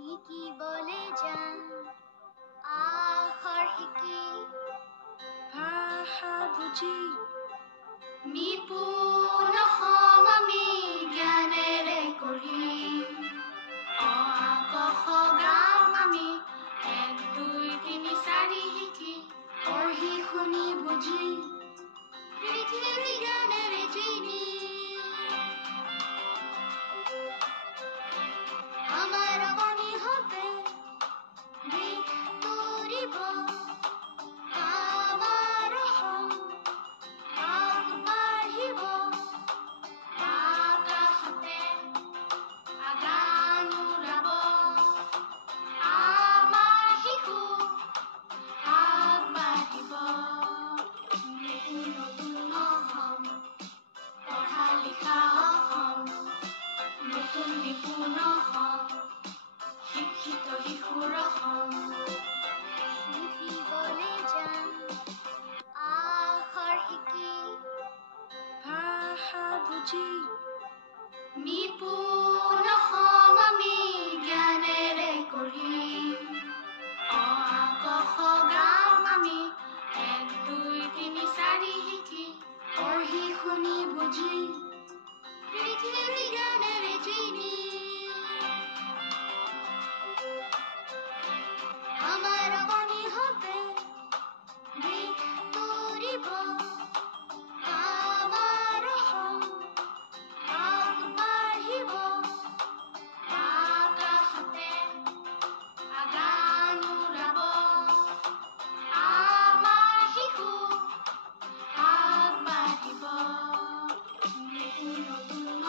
শিকিবলৈ যাম আখৰ শিকি ভাষা বুজি নিপুণ হম আমি জ্ঞানেৰে কৰিম অ আ ক খ গাম আমি 1 2 3 4 শিকি পঢ়ি শুনি বুজি পৃথিৱী জ্ঞানেৰে চিনি আমাৰ অনিহতে দিশ তুৰিব আমাৰ আগবাঢ়িব আকাশতে আগান উৰাব আমাৰ শিশু আগবাঢ়িব নতুন হম পঢ়া লিখা হম নতুন নিপুণ হম শিক্ষিত শিশুৰ হম শিকিবলৈ যাম আখৰ শিকি ভাষা বুজি